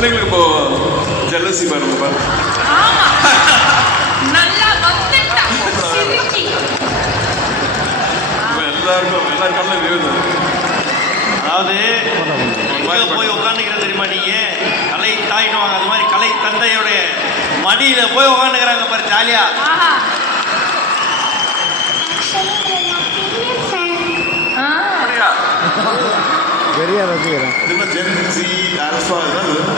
பிள்ளைங்களுக்கு இப்போ ஜெல்லசி பாருங்க பாருங்க. ஆமா நல்லா வந்துட்டா சிரிச்சி. எல்லாரும் கண்ணில் விழுது. அதாவது எங்க போய் உட்காந்துக்கிறது தெரியுமா நீங்க? கலை தாயிடுவாங்க, அது மாதிரி கலை தந்தையோடைய மடியில போய் உட்காந்துக்கிறாங்க பாரு ஜாலியா. ஆஹா பெரிய ரசிகரன். இது Gen Z alpha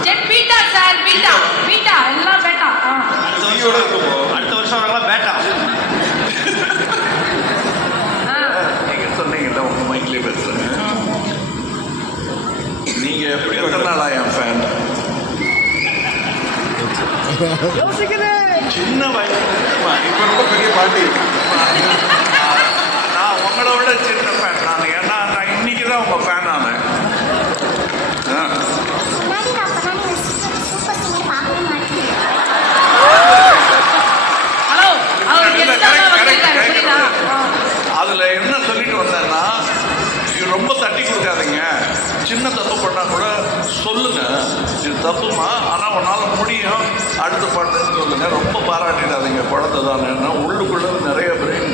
zed beta sir, beta beta எல்லாம் பேட்டா. அடுத்த வருஷம் அவங்களாம் பேட்டா. நீங்க சொன்னீங்கல்ல உங்க மைண்ட்லயே பேசுறேன். நீங்க எத்தனை நாளா என் ஃபேன்? சின்ன வயசு இப்ப ரொம்ப பெரிய பாட்டி. நான் உங்களை விட சின்ன ஃபேன் நான். ஏன்னா நான் இன்னைக்கு தான் உங்க ஃபேன் ஆனேன். ஹலோ அவர் கெஸ்டாக வந்திருக்காரு புரியுதா? அதுல என்ன சொல்லிட்டு வந்தேன்னா, இது ரொம்ப தட்டி கொடுக்காதீங்க. சின்ன தப்பு பண்ணா கூட சொல்லுங்க, இது தப்புமா, ஆனா உன்னால முடியும், அடுத்த பாட்டுன்னு சொல்லுங்க. ரொம்ப பாராட்டிடாதீங்க. குழந்தை தானேன்னா உள்ளுக்குள்ள நிறைய பிரெயின்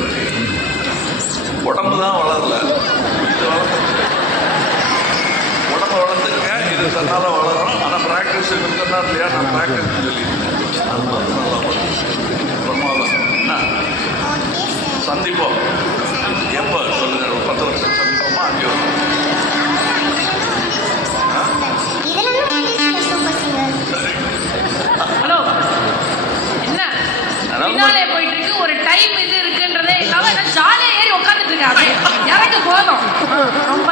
உடம்பு தான் வளரல. இது வளர்ந்து உடம்பு வளர்ந்துருங்க, இது தன்னால வளரும். ஆனால் ப்ராக்டிஸ் இருக்குன்னா இல்லையா, நான் ப்ராக்டிஸ் சொல்லியிருந்தேன். அது மாதிரி நல்லா பிரமாதம். என்ன சந்திப்போம் எப்போ சொல்லுங்க? ஒரு 10 வருஷம் சந்திப்போமா? 5 வருஷம்? ஹலோ என்ன பின்னாலே போயிட்டு இருக்கு, ஒரு டைம் இது இருக்குன்றதே இல்லாம ஜாலியா ஏறி உட்காந்துட்டு இருக்காரு. எனக்கு போதும் ரொம்ப